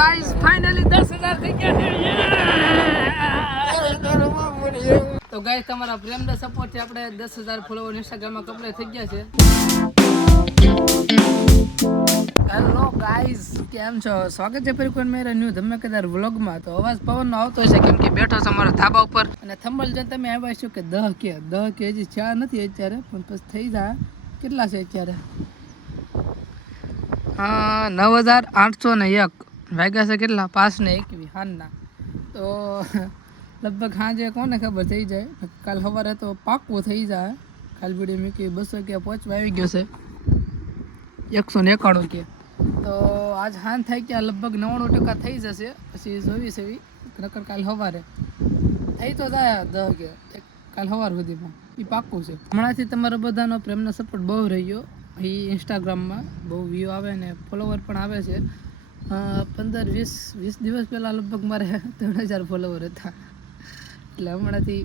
Guys finally 10,000 થઈ ગયા છે તો ગાઈસ તમારા પ્રેમના સપોર્ટ થી આપણે 10,000 ફોલોવર ઇન્સ્ટાગ્રામમાં કમ્પ્લીટ થઈ ગયા છે હેલો ગાઈસ કેમ છો સ્વાગત છે ફરી કોઈ મેરા ન્યુ ધમાકેદાર વ્લોગમાં તો અવાજ પવનનો આવતો હશે કેમ કે બેઠો છે અમારા ધાબા ઉપર અને થંબલ જો તમે આવ્યા છો કે 10 કે હજી ચા નથી અત્યારે પણ પછી થઈ જાય કેટલા છે અત્યારે 9,801 વાગ્યા છે કેટલા 5:21 હાનના તો લગભગ સાંજે કોને ખબર થઈ જાય કાલ સવારે તો પાક્કું થઈ જાય કાલ વિડીયો મૂકી 200 કે પહોંચવા આવી ગયો છે 191 કે તો આજ હાન થાય કે લગભગ 99% થઈ જશે પછી જોવી છે નકર કાલ સવારે થઈ તો જાય 10 કે કાલ સવાર સુધીમાં એ પાક્કું છે હમણાંથી તમારો બધાનો પ્રેમનો સપોર્ટ બહુ રહ્યો એ ઇન્સ્ટાગ્રામમાં બહુ વ્યૂ આવે ને ફોલોવર પણ આવે છે 15-20 દિવસ પહેલાં લગભગ મારે 3,000 ફોલોવર હતા એટલે હમણાંથી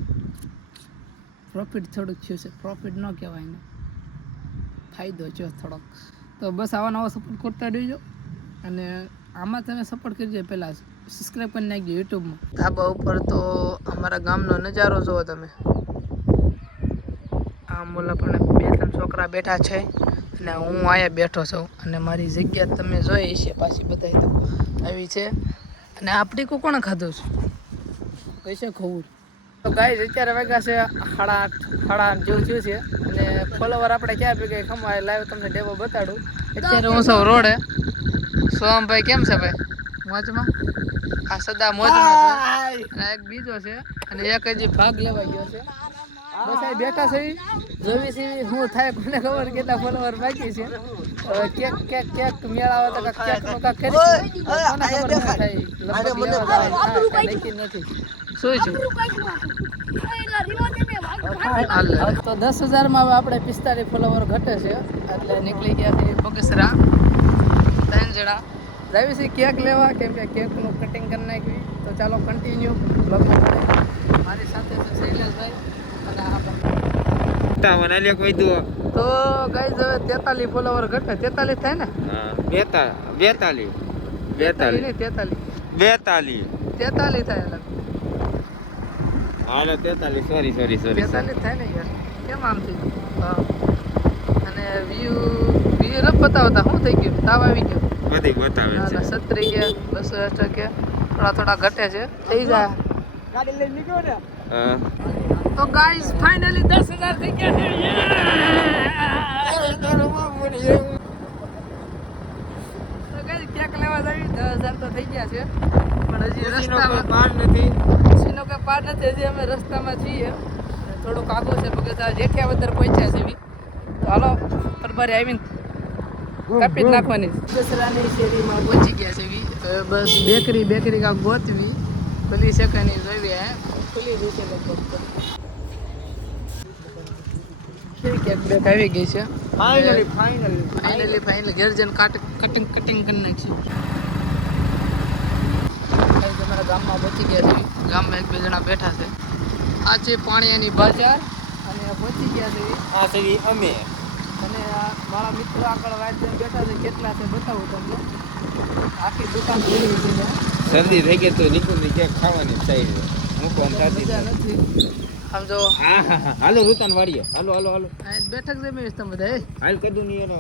પ્રોફિટ થોડુંક થયું છે પ્રોફિટ ન કહેવાય ને ફાયદો છે થોડોક તો બસ આવા નવા સપોર્ટ કરતા રહેજો અને આમાં તમે સપોર્ટ કરજો પહેલાં સબસ્ક્રાઈબ કરી નાખજો યુટ્યુબમાં ધાબા ઉપર તો અમારા ગામનો નજારો જુઓ તમે આમ ઓલા પણ 2-3 છોકરા બેઠા છે અને હું અહીંયા બેઠો છું અને મારી જગ્યા તમે જોઈ છે પાછી બતાવી દઉં આવી છે અને આપણી કોણે ખાધું છે કઈ છે ખવું તો ગાઈસ અત્યારે વાગ્યા છે 8:30 જેવું થયું છે અને ફોલોવર આપણે ક્યાં ભેગા ખમાય લાઈવ તમને ડેમો બતાડું અત્યારે હું સૌ રોડે સોમભાઈ કેમ છે ભાઈ મોજમાં આ સદા મોજમાં છે અને એક બીજો છે અને એક હજી ભાગ લેવા ગયો છે બસ આ બેઠા છે જોવી છે હું થાય કોને ખબર કેટલા ફોલોવર બાકી છે કેક મેળાવે તો કેક નો કાક કરી કોને ખબર ન થાય લગભગ લેવા જાય નક્કી નથી શું છે તો 10,000 માં આપણે 45 ફોલોવર ઘટે છે એટલે નીકળી ગયા છે બગસરા 3 જણા જાવી છે કેક લેવા કેમ કે કેકનું કટિંગ કરી નાખ્યું તો ચાલો કન્ટિન્યુ બ્લોગમાં મારી સાથે છે શૈલેષભાઈ અને તો ગાઈસ હવે 43 ફોલોવર ઘટે 43 થાય ને હા 42 થાય હાલો 43 સોરી 43 થાય ને યાર કેમ આમ થઈ હા અને વ્યૂ ન બતાવતા શું થઈ ગયું તાવ આવી ગયો બધી બતાવે છે 37 કે 200 કે થોડા ઘટે છે થઈ જાય ગાડી લઈને નીકળો ને હા તો ગાઈસ ફાઇનલી 10,000 થઈ ગયા છે તો ગાઈસ કેક લેવા જાવી 10,000 તો થઈ ગયા છે પણ હજી રસ્તામાં પાર નથી સીનો કે પાર નથી હજી અમે રસ્તામાં છીએ થોડુંક આગળ છે બગસરા જેઠિયાવદર પહોંચ્યા છે તો હાલો પરબારી આવીને કાપી જ નાખવાની બગસરાની શેરીમાં પહોંચી ગયા છે હવે બસ બેકરી કાંક ગોતવી ખુલી શકે નહીં જોઈ ખુલી જશે લગભગ કેક બેક આવી ગઈ છે ફાઇનલી ઘેર જઈને કટિંગ કરી નાખશું તમારા ગામમાં પહોંચી ગયા છે ગામમાં 1-2 જણા બેઠા છે આ છે પાણીયાની બજાર અને પહોંચી ગયા છે આ છે અમે અને મારા મિત્રો આગળ વાંચ જઈને બેઠા છે કેટલા છે બતાવું તમને આખી દુકાન ભરી છે શરદી થઈ ગઈ તો નીકળની કેક ખાવાની થઈ છે હું કોણ થતી નથી આમ જો હાલો રૂતાન વાડીએ હાલો બેઠક જમી તમે બધા હાલ કદું ની એનો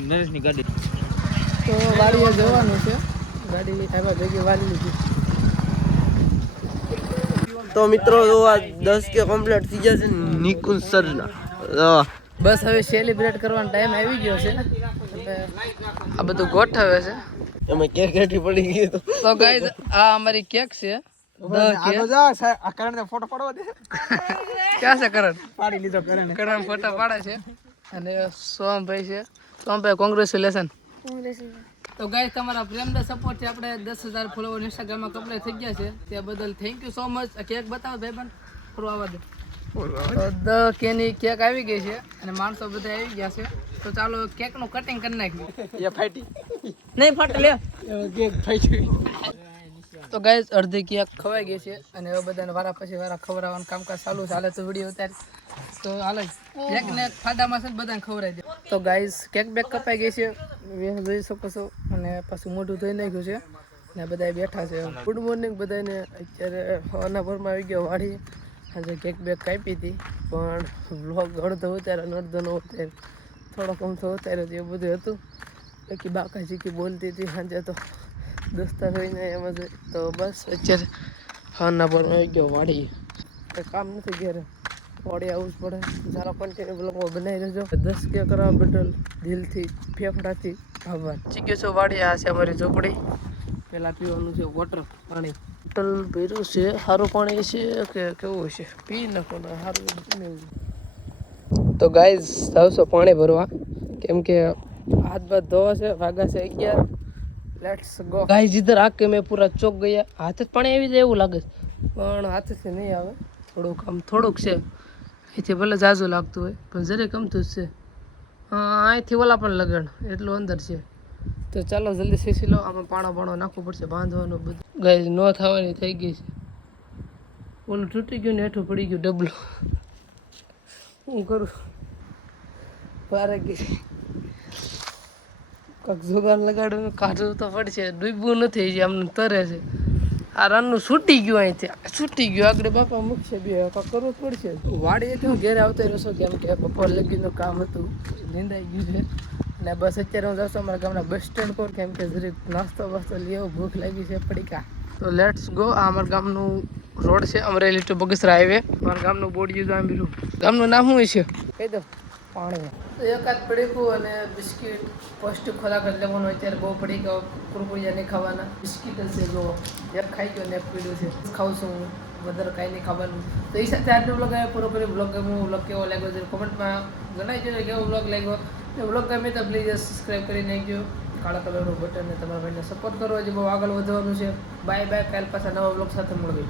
નરેશની ગાડી તો વાડીએ જવાનું છે ગાડી આવ્યા ભેગી વાળી લીધી તો મિત્રો આ 10 કે કમ્પ્લીટ થઈ જશે નિકુંજ સરના બસ હવે સેલિબ્રેટ કરવાનો ટાઈમ આવી ગયો છે એટલે આ બધું ગોઠવે છે એમાં કેક કેટી પડી ગઈ તો ગાઈસ આ અમારી કેક છે ફોટો પાડવા દે ક્યાં છે કરણ પાડી લીધો કરણ ફોટા પાડે છે અને સોમભાઈ છે સોમભાઈ કોંગ્રેચ્યુલેશન તો ગાઈસ તમારા પ્રેમના સપોર્ટથી આપણે 10,000 ફોલોવર ઇન્સ્ટાગ્રામમાં કમ્પ્લીટ થઈ ગયા છે તે બદલ thank you so much cake બતાવો ભાઈબંધ થોડું આવવા દે તો 10 કેની કેક આવી ગઈ છે અને માણસો બધા આવી ગયા છે તો ચાલો કેકનું કટિંગ કરી નાખીએ ફાટી નહીં ફાટે લે કેક ફાટી તો ગાઈસ અડધી કેક ખવાઈ ગઈ છે અને હવે બધાને વારા પછી વારા ખવડાવવાનું કામકાજ ચાલુ ચાલે તો વિડીયો ઉતાર તો હાલે કેક ને ખાડામાં છે બધાને ખવડાવી દે તો ગાઈસ કેક બેક કપાઈ ગઈ છે જોઈ શકો છો અને પાછું મોઢું ધોઈ નાખ્યું છે ને બધા બેઠા છે. ગુડ મોર્નિંગ બધાને. અત્યારે હવાના ભરમાં આવી ગયો વાડી. આજે કેક બેક કાપી હતી પણ વ્લોગ અડધો ઉતાર્યો ને અડધો ન ઉતાર્યો. થોડોક અમથો ઉતાર્યો તો એવું બધું હતું. બાકી બાકા ચીકી બોલતી હતી સાંજે તો દોસ્તાર હોઈને એમાં તો બસ અત્યારે હવાના ભરમાં આવી ગયો વાડી. કંઈ કામ નથી ઘેરે, વાડી આવવું જ પડે. સારો કન્ટિન્યુ બ્લોગમાં બનાવી રહેજો. 10 કે કરવા બદલ દિલથી ફેફડાથી આભાર. ચીક્યો છો વાડી. આ છે અમારી ઝોપડી. પહેલાં પીવાનું છે વોટર, પાણી. બોટલ ભર્યું છે. સારું પાણી છે કે કેવું છે? પી નાખો ને સારું. તો ગાઈઝ આવશો પાણી ભરવા, કેમ કે હાથ બાથ ધોવા છે. વાગા છે 11. Let's go guys. ઇધર આકે મેં પૂરા ચોક ગયા. હાથ જ પાણી આવી જાય એવું લાગે છે, પણ હાથથી નહીં આવે. થોડુંક છે. અહીંથી ભલે ઝાઝું લાગતું હોય પણ જરે ગમતું જ છે. અહીંથી ઓલા પણ લગણ એટલું અંદર છે. તો ચાલો જલ્દી સીસી લો. આમાં પાણો નાખવું પડશે, બાંધવાનું બધું. ગાય ન થવાની થઈ ગઈ છે. ઓલું તૂટી ગયું ને હેઠું પડી ગયું ડબલું. હું કરું પારે ગઈ. કાંક જુગાર લગાડવાનું કાઢવું તો પડશે. ડૂબવું નથી જે આમને તરે છે. આ રાનનું છૂટી ગયું અહીંથી, છૂટી ગયું. આગળ બાપા મૂકશે બે કાંક કરવું પડશે. વાડીએ તો ઘેરે આવતો રહેશો, કેમ કે બપોર લગીનું કામ હતું, નિંદાઈ ગયું છે. અને બસ અત્યારે હું જાઉં છું અમારા ગામના બસ સ્ટેન્ડ પર, કેમ કે જરીક નાસ્તો બાસ્તો લેવો, ભૂખ લાગી છે પડીકા. તો લેટ્સ ગો. આ અમારા ગામનું રોડ છે, અમરેલી ટુ બગસરા હાઈવે. અમારા ગામનું બોર્ડ આમ બીરું. ગામનું નામ શું છે કહી દો? પાણી. એકાદ પડીકું અને બિસ્કિટ પૌષ્ટિક ખોરાક જ લેવાનો. અત્યારે બહુ પડીકા કુરકુરિયા નહીં ખાવાના. બિસ્કિટ જ છે. જો એક ખાઈ ગયો ને એક પીડ્યું છે, ખાઉં છું હું. વધારે કાંઈ નહીં ખાવાનું. તો એ સાથે આજનો બ્લોગ આવ્યો પૂરો કરી. બ્લોગ ગમ્યો, બ્લોગ કેવો લાગ્યો છે કોમેન્ટમાં જણાવી દેજો કેવો બ્લોગ લાગ્યો. બ્લોગ ગમે તો પ્લીઝ સબસ્ક્રાઈબ કરી નાખજો. કાળા કલરનું બટન ને તમારા ભાઈને સપોર્ટ કરો. હજી બહુ આગળ વધવાનું છે. Bye bye. કાલ પાછા નવા બ્લોગ સાથે મળીએ.